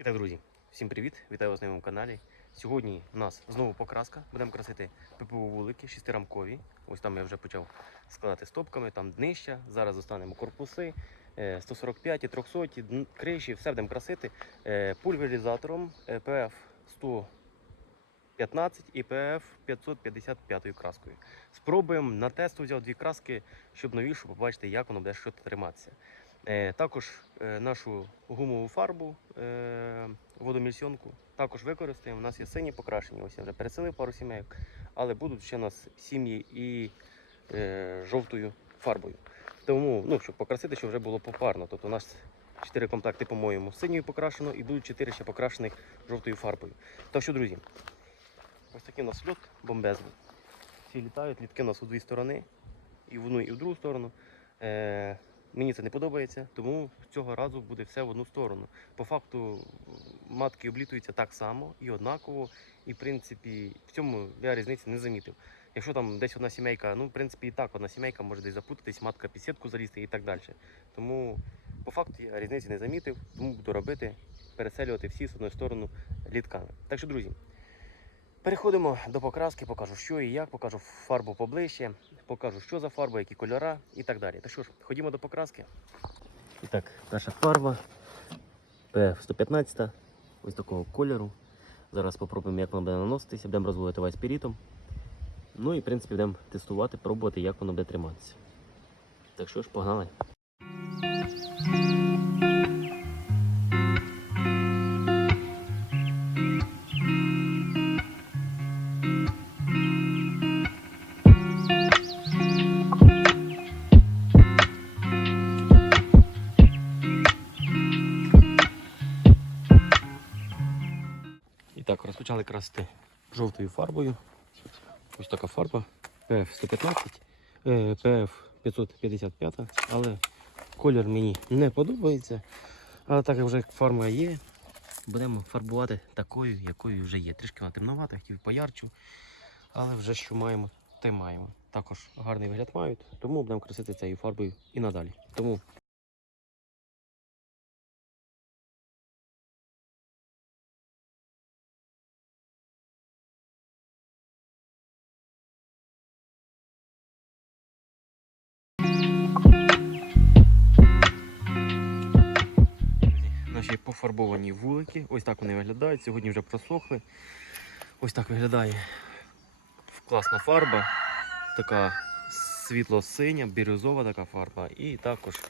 І так, друзі, всім привіт! Вітаю вас на моєму каналі. Сьогодні у нас знову покраска. Будемо красити ППО вулики шестирамкові. Ось там я вже почав складати стопками, там днища. Зараз достанемо корпуси е, 145 і 300, дн- криші, все будемо красити е, пульверизатором PF 115 і PF 555 краскою. Спробуємо на тесту взяв дві краски, щоб новішу побачити, як воно буде що триматися. Е, також е, нашу гумову фарбу е, водомільсьонку також використаємо. У нас є сині покрашені. Ось я вже переселив пару сімейок, але будуть ще у нас сім'ї і жовтою фарбою. Тому, ну, щоб покрасити, щоб вже було попарно. Тобто у нас 4 комплекти, по-моєму, синьою покрашено і будуть 4 ще покрашених жовтою фарбою. Так що, друзі, ось такий у нас льот бомбезний. Всі літають, літки у нас у дві сторони, і в одну, і в другу сторону. Мені це не подобається, тому цього разу буде все в одну сторону. По факту матки облітуються так само і однаково, і в принципі в цьому я різниці не замітив. Якщо там десь одна сімейка, ну в принципі і так одна сімейка може десь запутатись, матка під сітку залізти і так далі. Тому по факту я різниці не замітив, тому буду робити, переселювати всі з одної сторони літками. Так що, друзі, переходимо до покраски, покажу, що і як, покажу фарбу поближче, покажу, що за фарба, які кольора і так далі. Так що ж, ходімо до покраски. І так, наша фарба P115, ось такого кольору. Зараз спробуємо, як вона буде наноситися, будемо розводити весь спірітом. Ну і в принципі будемо тестувати, пробувати, як воно буде триматися. Так що ж, погнали. Так, розпочали красити жовтою фарбою. Ось така фарба PF115, е, PF555, але колір мені не подобається. Але так як вже фарба є, будемо фарбувати такою, якою вже є. Трішки вона темновата, хотів поярчу, але вже що маємо, те маємо. Також гарний вигляд мають, тому будемо красити цією фарбою і надалі. Тому пофарбовані вулики. Ось так вони виглядають. Сьогодні вже просохли. Ось так виглядає класна фарба. Така світло-синя, бірюзова така фарба. І також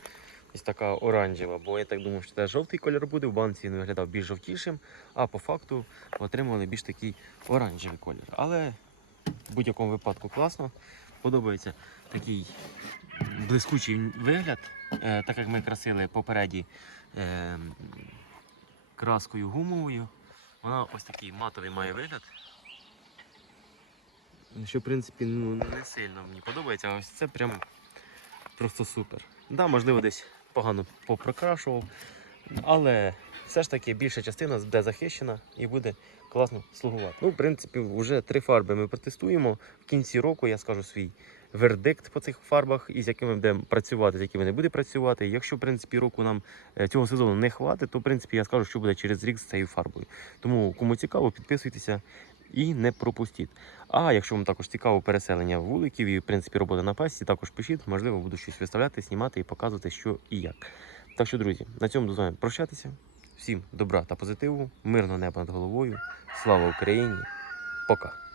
ось така оранжева. Бо я так думав, що це жовтий кольор буде. В банці він виглядав більш жовтішим, а по факту отримали більш такий оранжевий колір. Але в будь-якому випадку класно. Подобається такий блискучий вигляд, Е, так як ми красили попереді е, краскою гумовою. Вона ось такий матовий має вигляд. Що, в принципі, ну, не сильно мені подобається, а ось це прям просто супер. Да, можливо, десь погано попрокрашував, але все ж таки більша частина буде захищена і буде класно слугувати. Ну, в принципі, вже три фарби ми протестуємо. В кінці року я скажу свій вердикт по цих фарбах і з якими будемо працювати, з якими не буде працювати. Якщо в принципі року нам е, цього сезону не хватить, то в принципі я скажу, що буде через рік з цією фарбою. Тому кому цікаво, підписуйтеся і не пропустіть. А якщо вам також цікаво переселення вуликів і в принципі робота на пасі, також пишіть, можливо, буду щось виставляти, знімати і показувати, що і як. Так що, друзі, на цьому буду вами прощатися. Всім добра та позитиву, мирного неба над головою. Слава Україні! Пока!